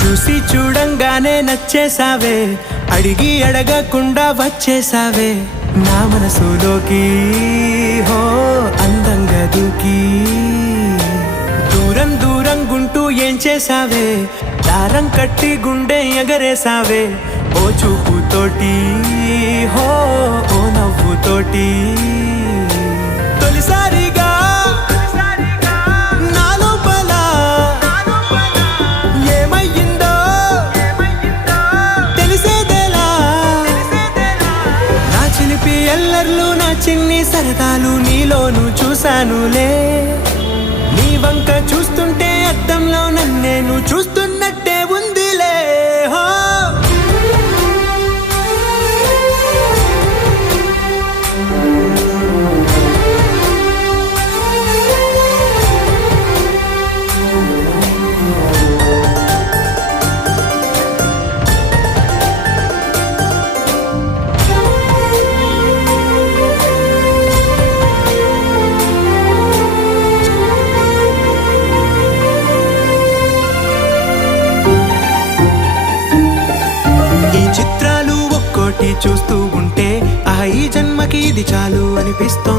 చూసి చూడంగానే నచ్చేసావే, అడిగి అడగకుండా వచ్చేసావే నా మనసులోకి. హో అందంగా దూకి దూరం దూరం గుంటూ ఏం చేసావే, దారం కట్టి గుండె ఎగరేసావే ఓ చూపుతోటి. హో ఓ నవ్వుతోటి తొలిసారిగా నా లోపల ఏమయ్యిందో తెలిసేదేలా. నా చిలిపి ఎల్లర్లు నా చిన్ని సరదాలు నీలోను చూశానులే. నీ వంక చూస్తుంటే అద్దంలో నన్నేను చూస్తున్నట్టే ఉందిలే. హో చిత్రాలు ఒక్కోటి చూస్తూ ఉంటే ఈ జన్మకి ఇది చాలు అనిపిస్తోంది.